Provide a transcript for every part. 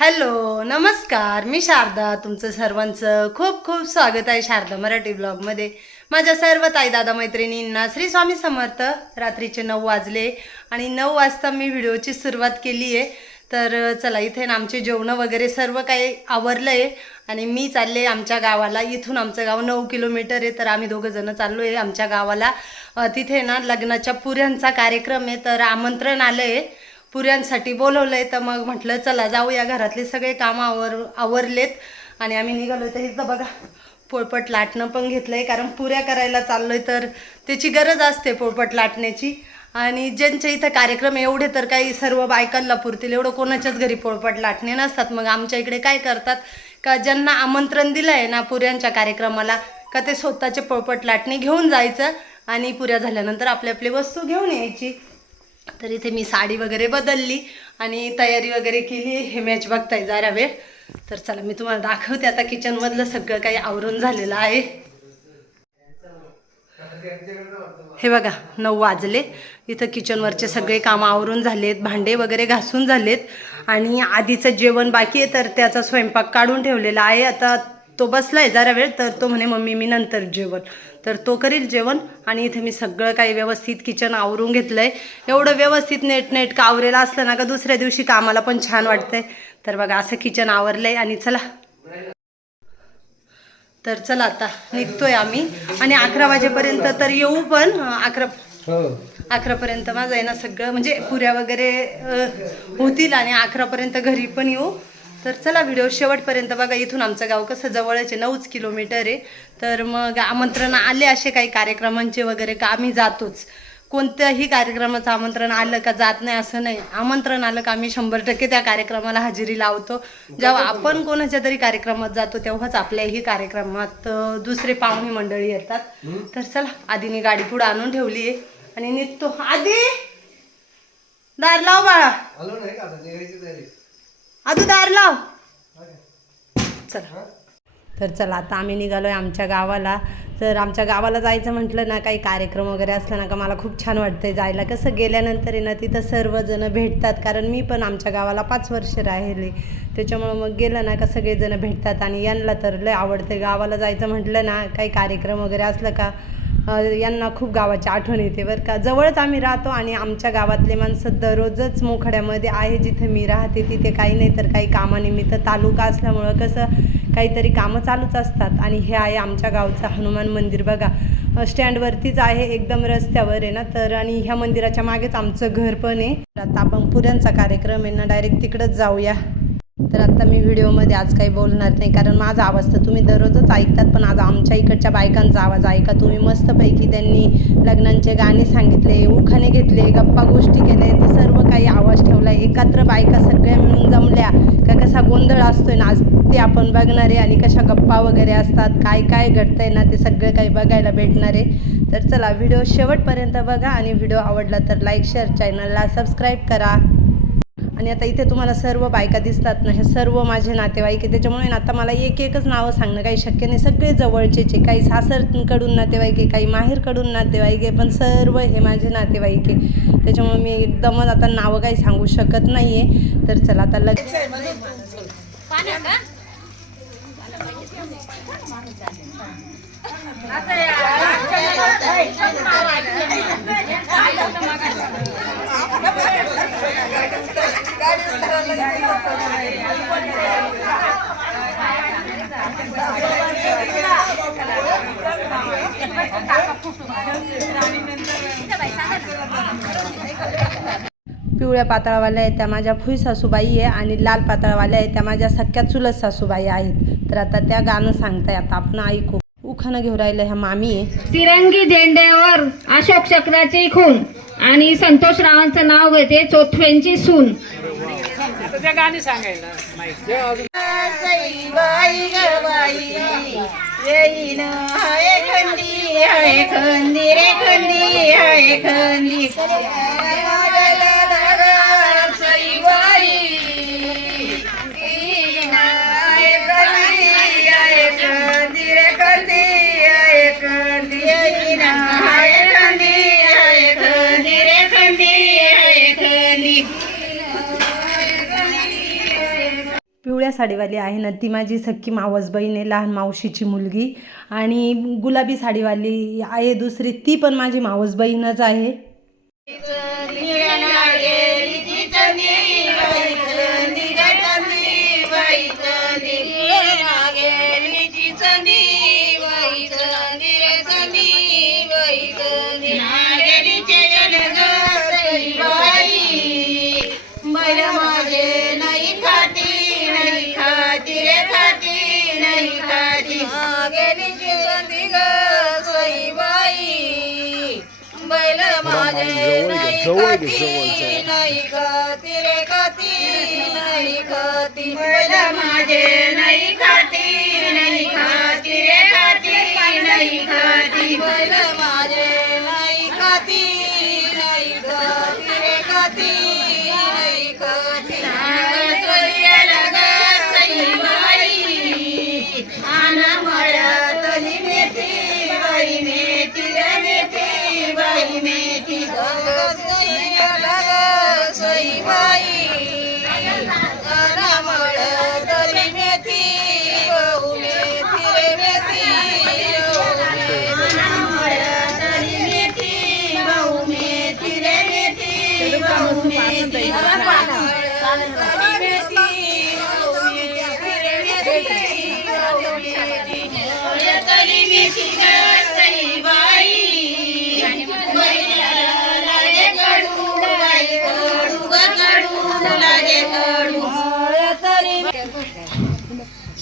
Hello नमस्कार, मी शारदा. तुमचं सर्वांचं खूप खूप स्वागत आहे शारदा मराठी ब्लॉगमध्ये. माझ्या सर्व ताई दादा मैत्रिणींना श्री स्वामी समर्थ. रात्रीचे 9 वाजले आणि 9 वाजता मी व्हिडिओची सुरुवात केली आहे. तर चला, इथे ना आमचे जेवणं वगैरे सर्व काही आवरलं आहे आणि मी चालले आमच्या गावाला. इथून आमचं गाव 9 किलोमीटर आहे. तर आम्ही दोघं जण चाललो आहे आमच्या गावाला. तिथे ना लग्नाच्या पुऱ्यांचा कार्यक्रम आहे, तर आमंत्रण आलं आहे, पुऱ्यांसाठी बोलवलं आहे. तर मग म्हटलं चला जाऊया, घरातले सगळे कामं आवरलेत आणि आम्ही निघालो. तर इथं बघा पोळपट लाटणं पण घेतलं आहे, कारण पुऱ्या करायला चाललो आहे तर त्याची गरज असते पोळपट लाटण्याची. आणि ज्यांच्या इथं कार्यक्रम एवढे तर काही सर्व बायकांना पुरतील एवढं कोणाच्याच घरी पोळपट लाटणे नसतात. मग आमच्या इकडे काय करतात का, ज्यांना आमंत्रण दिलं आहे ना पुऱ्यांच्या कार्यक्रमाला, का ते स्वतःचे पोळपट लाटणे घेऊन जायचं आणि पुऱ्या झाल्यानंतर आपली आपली वस्तू घेऊन यायची. तर इथे मी साडी वगैरे बदलली आणि तयारी वगैरे केली. हे मॅच बघताय जरा वेळ. तर चला मी तुम्हाला दाखवते. आता किचनमधलं सगळं काही आवरून झालेलं आहे. हे बघा 9 वाजले. इथं किचनवरचे सगळे कामं आवरून झालेत, भांडे वगैरे घासून झालेत आणि आधीचं जेवण बाकी आहे, तर त्याचा स्वयंपाक काढून ठेवलेला आहे. आता तो बसलाय जरा वेळ, तर तो म्हणे मम्मी मी नंतर जेवण, तर तो करील जेवण. आणि इथे मी सगळं काही व्यवस्थित किचन आवरून घेतलं आहे. एवढं व्यवस्थित नेटनेट आवरेला असलं ना का दुसऱ्या दिवशी कामाला पण छान वाटतंय. तर बघा असं किचन आवरलं आहे आणि चला, तर चला आता निघतोय आम्ही. आणि 11 वाजेपर्यंत तर येऊ, पण 11पर्यंत माझं आहे ना सगळं म्हणजे पुऱ्या वगैरे होतील आणि 11पर्यंत घरी पण येऊ. तर चला व्हिडिओ शेवटपर्यंत बघा. इथून आमचं गाव कसं जवळच आहे, 9 किलोमीटर आहे. तर मग आमंत्रण आले असे काही कार्यक्रमांचे वगैरे का आम्ही जातोच. कोणत्याही कार्यक्रमाचं आमंत्रण आलं का जात नाही असं नाही. आमंत्रण आलं का आम्ही 100% त्या कार्यक्रमाला हजेरी लावतो. जेव्हा आपण कोणाच्या तरी कार्यक्रमात जातो तेव्हाच आपल्याही कार्यक्रमात दुसरे पाहुणे मंडळी येतात. तर चला, आधीने गाडी पुढे आणून ठेवली आहे आणि निघतो. आधी दार लाव बाळा, आधू दार लाव. चला, तर चला आता आम्ही निघालोय आमच्या गावाला. तर आमच्या गावाला जायचं म्हटलं ना, काही कार्यक्रम वगैरे असला ना का मला खूप छान वाटतंय जायला. कसं गेल्यानंतर आहे ना तिथं सर्वजण भेटतात, कारण मी पण आमच्या गावाला 5 वर्ष राहिले. त्याच्यामुळं मग गेलं ना का सगळेजण भेटतात आणि यांना तर लय आवडते. गावाला जायचं म्हटलं ना, काही कार्यक्रम वगैरे असलं का यांना खूप गावाची आठवण येते बरं का. जवळच आम्ही राहतो आणि आमच्या गावातले माणसं दररोजच मोखड्यामध्ये आहे जिथे मी राहते तिथे काही नाही तर काही कामानिमित्त, तालुका असल्यामुळं कसं काहीतरी कामं चालूच असतात. आणि हे आहे आमच्या गावचं हनुमान मंदिर बघा, स्टँडवरतीच आहे, एकदम रस्त्यावर आहे ना. तर आणि ह्या मंदिराच्या मागेच आमचं घर पण आहे. आता आपण पुऱ्यांचा कार्यक्रम आहे ना, डायरेक्ट तिकडंच जाऊया. तर आता मी व्हिडिओमध्ये आज काही बोलणार नाही, कारण माझा आवाज तर तुम्ही दररोजच ऐकतात, पण आज आमच्या इकडच्या बायकांचा आवाज ऐका तुम्ही. मस्तपैकी त्यांनी लग्नांचे गाणे सांगितले, उखाणे घेतले, गप्पा गोष्टी केले, ते सर्व काही आवाज ठेवला. एकत्र बायका सगळ्या मिळून जमल्या का कसा गोंधळ असतोय ना, आज ते आपण बघणार आहे. आणि कशा गप्पा वगैरे असतात, काय काय घडतंय ना ते सगळं काही बघायला भेटणार आहे. तर चला व्हिडिओ शेवटपर्यंत बघा आणि व्हिडिओ आवडला तर लाईक शेअर, चॅनलला सबस्क्राईब करा. आणि आता इथे तुम्हाला सर्व बायका दिसतात ना, हे सर्व माझे नातेवाईक आहे. त्याच्यामुळे ना आता मला एक एकच नावं सांगणं काही शक्य नाही. सगळे जवळचेच आहे, काही सासरकडून नातेवाईक आहे, काही माहेरकडून नातेवाईक आहे, पण सर्व हे माझे नातेवाईक आहे. त्याच्यामुळे मी एकदमच आता नावं काही सांगू शकत नाही आहे. तर चला आता पिवळ्या पातळवाल्या आहेत त्या माझ्या फुई सासूबाई आहे आणि लाल पातळवाल्या आहेत त्या माझ्या सख्या चुलत सासूबाई आहेत. तर आता त्या गाणं सांगताय, आता आपण ऐकू. उखाणं घेऊन राहिलं ह्या मामी आहे. तिरंगी झेंड्यावर अशोक चक्राची खून आणि संतोष रावांचं नाव घेते चोथव्यांची सून. त्या गाणी सांगायला साडीवाली आहे ना ती माझी सख्खी मावस बहीण आहे, लहान मावशीची मुलगी. आणि गुलाबी साडीवाली आहे दुसरी, ती पण माझी मावस बहीणच आहे.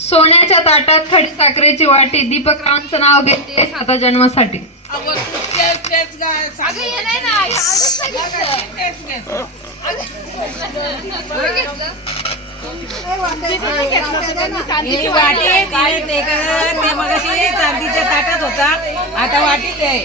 सोन्याच्या ताटात खडीसाखरेची वाटी दीपकरावांचं नाव घेते साता जन्मासाठी. चांदीच्या ताटात होता, आता वाटीत आहे.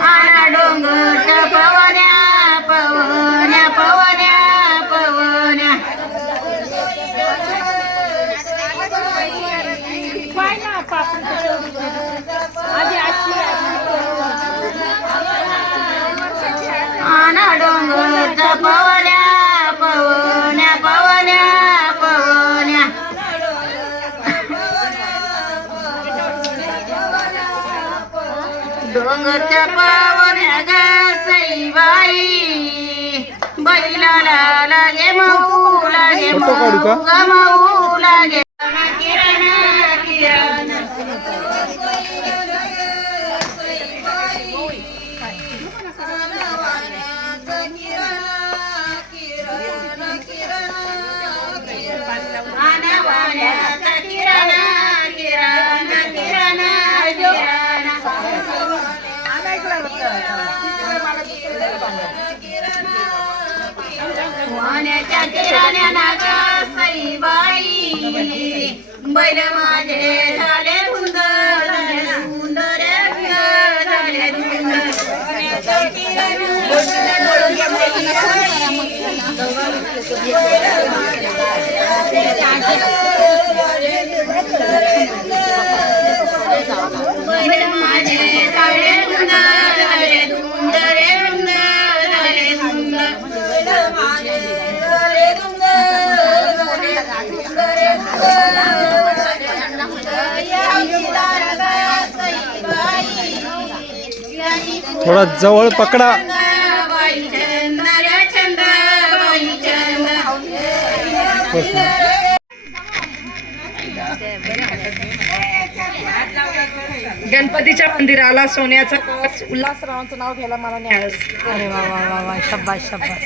आना डोंगर पवन्या पवन्या पवन्या पवन्या. आना डोंगर पवन्या पवन्या पवन्या पवन्या. डोंगरच्या पावऱ्या ग सईबाई, बैलाला लागे माऊ लागे माऊ ग माऊ लागे किरण किरण. आनावाण्याचा किरण किरण किरण किरण. वाण्याच्या किराण्या नाग सईबाई, बैल माझे झाले धुंद झाले धुंद रे झाले धुंद. बैल माझे झाले धुंद झाले धुंद रे धुंद झाले धुंद. थोडा जवळ पकडा. गणपतीच्या मंदिराला सोन्याचा कळस, उल्हासरावांचं नाव घ्यायला मला न्यास. अरे वा वा वा वा, शब्बास शब्बास.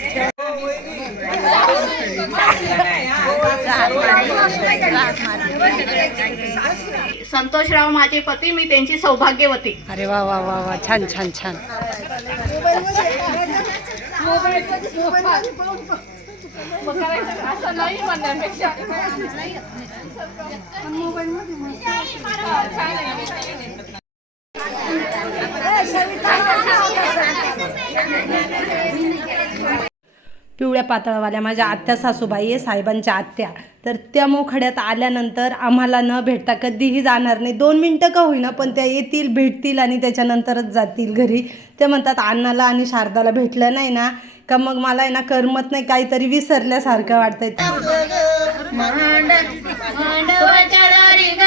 संतोषराव माझे पती, मी त्यांची सौभाग्यवती. अरे वा वा वा वा, छान छान छान. असं नाही म्हणण्यापेक्षा पिवळ्या पातळवाल्या माझ्या आत्या सासूबाई आहे, साहेबांच्या आत्या. तर त्या मोखाड्यात आल्यानंतर आम्हाला न भेटता कधीही जाणार नाही. 2 मिनटं का होईना पण त्या येतील, भेटतील आणि त्याच्यानंतरच जातील घरी. ते म्हणतात अण्णाला आणि शारदाला भेटलं नाही ना का मग मला आहे ना करमत नाही, काहीतरी विसरल्यासारखं वाटतंय. मांडवाच्या दारी ग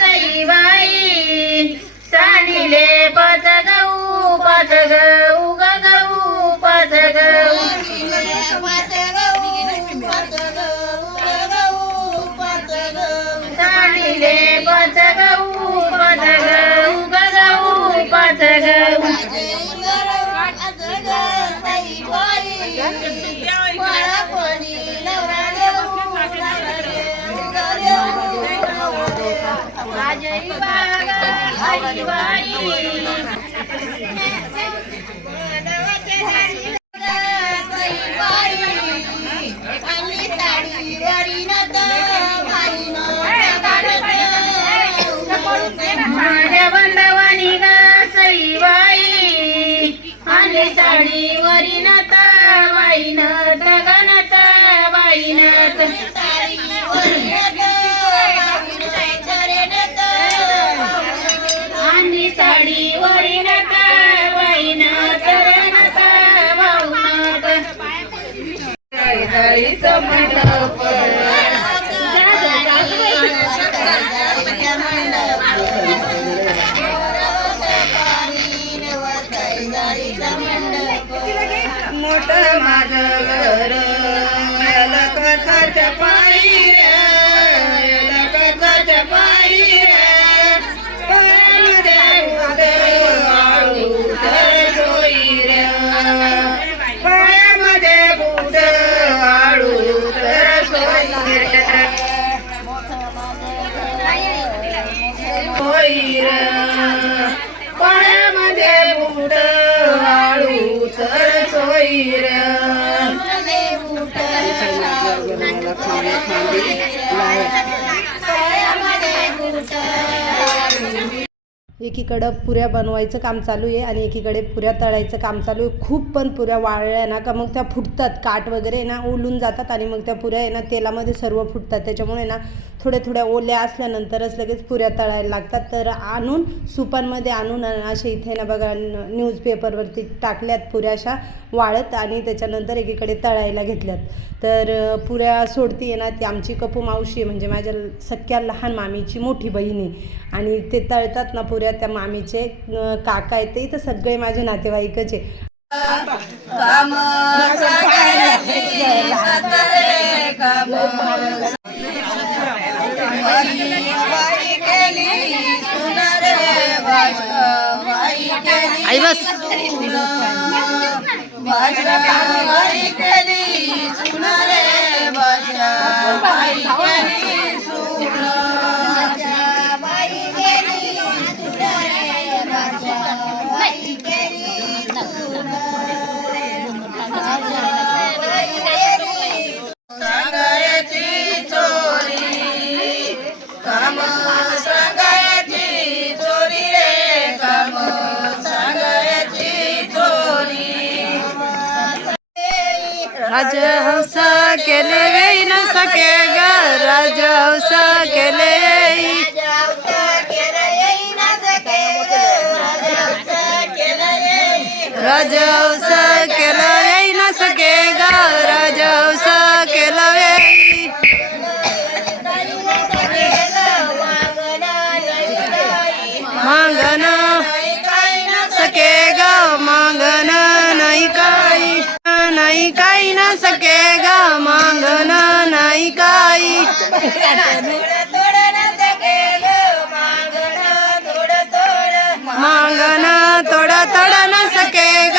सईबाई सांडिले 5 गहू 5 गहू ग गहू 5 गहू सांडिले 5 गहू 5 गहू ग गहू 5 गहू माझ्या बंधवानी ग सईबाई आणि साडी वरीनत वाईनत गणत बाईनत आणि साडी वरीनत वाईनत गणत बाऊनत मोठं माझं घर कथाच्या पायऱ्या कथाच्या पायऱ्या पायामध्ये बुट वाळू तर सोयऱ्या पायामध्ये बुट वाळू तर सोयऱ्या एकीकडं पुऱ्या बनवायचं काम चालू आहे आणि एकीकडे पुऱ्या तळायचं काम चालू आहे. खूप पण पुऱ्या वाळल्या ना का मग त्या फुटतात, काठ वगैरे ना ओलून जातात आणि मग त्या पुऱ्या आहे ना तेलामध्ये सर्व फुटतात. त्याच्यामुळे ना थोड्या ओल्या असल्यानंतरच लगेच पुऱ्या तळायला लागतात. तर आणून सुपांमध्ये आणून असे इथे ना बघा न्यूजपेपरवरती टाकल्यात पुऱ्या अशा वाळत आणि त्याच्यानंतर एकीकडे तळायला घेतल्यात. तर पुऱ्या सोडती आहे ना ती आमची कपू मावशी आहे, म्हणजे माझ्या सख्या लहान मामीची मोठी बहिणी. आणि ते तळतात ना पुऱ्या त्या मामीचे काका आहेत, ते इथं सगळे माझे नातेवाईकच आहे. आई बस राजहंस केले वेई न सके ग राजहंस केले राजहंस केलं येई न सके ग राजहंस केलं वेई मागन सके ग मागन नाही काही न सके ग मागन नाही काही मागन थोडं न सके ग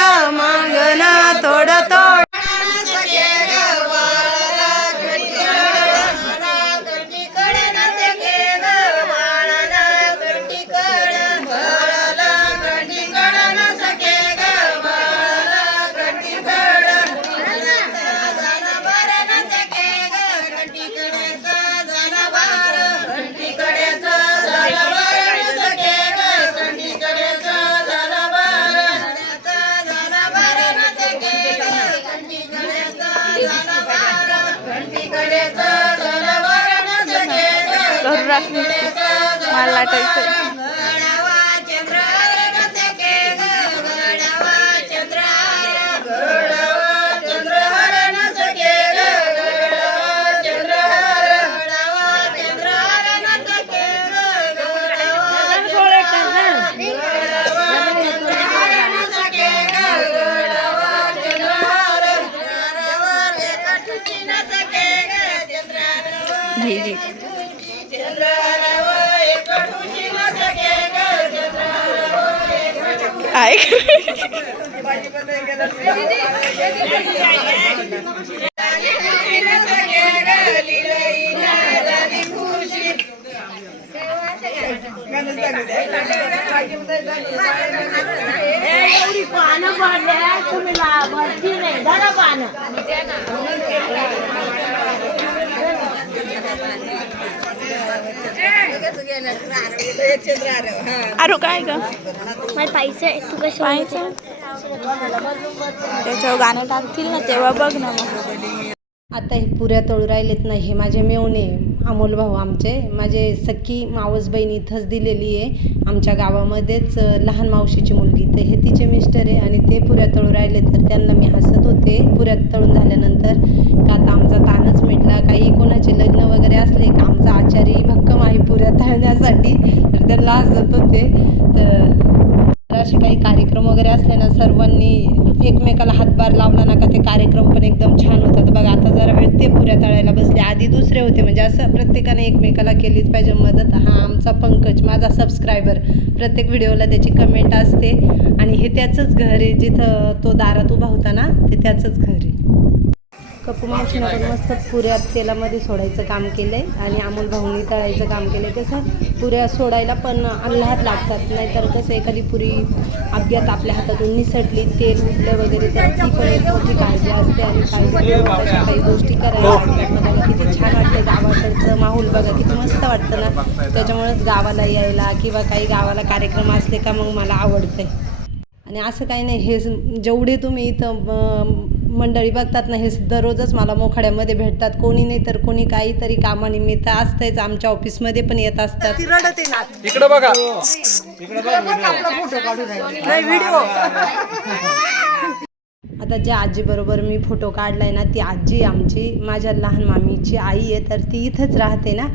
रास नुसती मला लाटायचं. अरे काय ग मला पाहिजे तू कसं पाहायचं त्याच्यावर गाणं टाकतील ना तेव्हा बघ ना मग. आता हे पुऱ्या तळू राहिलेत ना, हे माझे मेवणे अमोल भाऊ आमचे, माझे सख्खी मावस बहीण इथंच दिलेली आहे आमच्या गावामध्येच, लहान मावशीची मुलगी. तर हे तिचे मिस्टर आहे आणि ते पुऱ्या तळू राहिले. तर त्यांना मी हसत होते पुऱ्या तळून झाल्यानंतर का आता आमचा ताणच मिटला. काही कोणाचे लग्न वगैरे असले का आमचा आचारी भक्कम आहे पुऱ्या तळण्यासाठी, तर त्यांना हसत होते. तर असे काही कार्यक्रम वगैरे असले ना, सर्वांनी एकमेकाला हातभार लावला ना का ते कार्यक्रम पण एकदम छान होतात. बघा आता जरा वेळ ते पुऱ्या तळायला बसले, आधी दुसरे होते. म्हणजे असं प्रत्येकाने एकमेकाला केलीच पाहिजे मदत. हा आमचा पंकज, माझा सबस्क्रायबर, प्रत्येक व्हिडिओला त्याची कमेंट असते. आणि हे त्याचंच घर आहे, जिथं तो दारात उभा होता ना ते त्याचंच घर आहे. कपू मावशीनं पण मस्त पुऱ्या तेलामध्ये सोडायचं काम केलं आहे आणि अमोल भाऊंनी तळायचं काम केलं आहे. कसं पुऱ्या सोडायला पण अल्लाहात लागतात, नाहीतर कसं एखादी पुरी अज्ञात आपल्या हातातून निसटली, तेल उडलं वगैरे, तर ती पण एक मोठी काळजी असते. आणि काळजी तशा काही गोष्टी करायला बघायला किती छान वाटतं. गावाकडचं माहोल बघा किती मस्त वाटतं ना, त्याच्यामुळेच गावाला यायला किंवा काही गावाला कार्यक्रम असले का मग मला आवडतं. आणि असं काही नाही, हे जेवढे तुम्ही इथं मंडळी बघतात ना, हे दररोजच मला मोखाड्यामध्ये भेटतात. कोणी नाही तर कोणी काहीतरी कामानिमित्त असतंच. आमच्या ऑफिसमध्ये पण येत असतात. इकडे बघा, आता ज्या आजीबरोबर मी फोटो काढला आहे ना, ती आजी आमची माझ्या लहान मामीची आई आहे. तर ती इथंच राहते ना,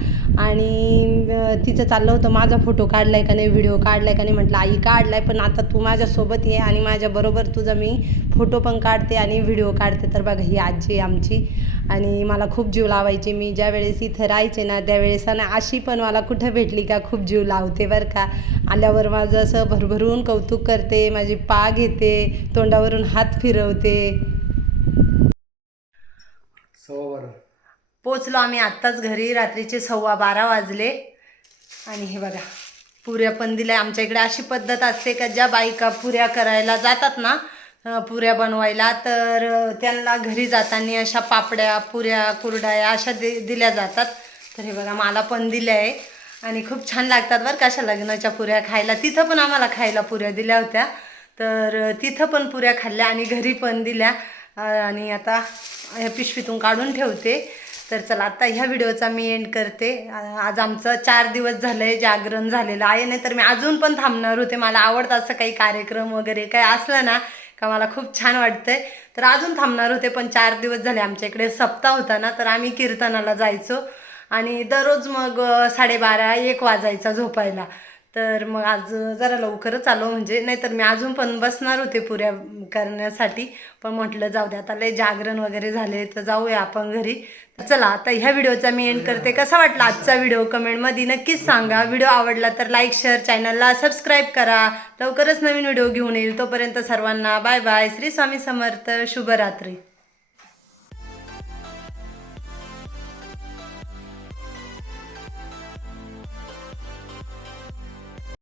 आणि तिचं चाललं होतं माझा फोटो काढला आहे का नाही, व्हिडिओ काढला आहे का नाही. म्हटलं आई काढला आहे, पण आता तू माझ्यासोबत ये आणि माझ्याबरोबर तुझा मी फोटो पण काढते आणि व्हिडिओ काढते. तर बघा ही आजी आहे आमची, आणि मला खूप जीव लावायची. मी ज्या वेळेस इथं राहायचे ना त्यावेळेस ना, अशी पण मला कुठं भेटली का खूप जीव लावते बरं का. आल्यावर माझं असं भरभरून कौतुक करते, माझी पा घेते, तोंडावरून हात फिरवते. पोचलो आम्ही आत्ताच घरी, रात्रीचे 12:15 वाजले. आणि हे बघा पुऱ्या पण दिल्या. आमच्या इकडे अशी पद्धत असते का ज्या बायका पुऱ्या करायला जातात ना, पुऱ्या बनवायला, तर त्यांना घरी जाताना अशा पापड्या, पुऱ्या, कुरड्या अशा दिल्या जातात. तर हे बघा मला पण दिल्या आहे आणि खूप छान लागतात बरं का अशा लग्नाच्या पुऱ्या खायला. तिथं पण आम्हाला खायला पुऱ्या दिल्या होत्या, तर तिथं पण पुऱ्या खाल्ल्या आणि घरी पण दिल्या. आणि आता ह्या पिशवीतून काढून ठेवते. तर चला आता ह्या व्हिडिओचा मी एंड करते. आज आमचं 4 दिवस झालं आहे जागरण झालेलं आहे, नाही तर मी अजून पण थांबणार होते. मला आवडतं असं काही कार्यक्रम वगैरे काही असलं ना का मला खूप छान वाटतंय, तर अजून थांबणार होते. पण 4 दिवस झाले आमच्या इकडे सप्ताह होता ना, तर आम्ही कीर्तनाला जायचो आणि दररोज मग 12:30-1 वाजायचा झोपायला. तर मग आज जरा लवकरच आलो, म्हणजे नाहीतर मी अजून पण बसणार होते पुऱ्या करण्यासाठी. पण म्हटलं जाऊ दे आता लय जागरण वगैरे झाले तर जाऊया आपण घरी. चला आता ह्या व्हिडिओचा मी एंड करते. कसा वाटला आजचा व्हिडिओ कमेंटमध्ये नक्कीच सांगा. व्हिडिओ आवडला तर लाईक, शेअर, चॅनलला सबस्क्राईब करा. लवकरच नवीन व्हिडिओ घेऊन येईल. तोपर्यंत सर्वांना बाय बाय. श्री स्वामी समर्थ. शुभरात्री.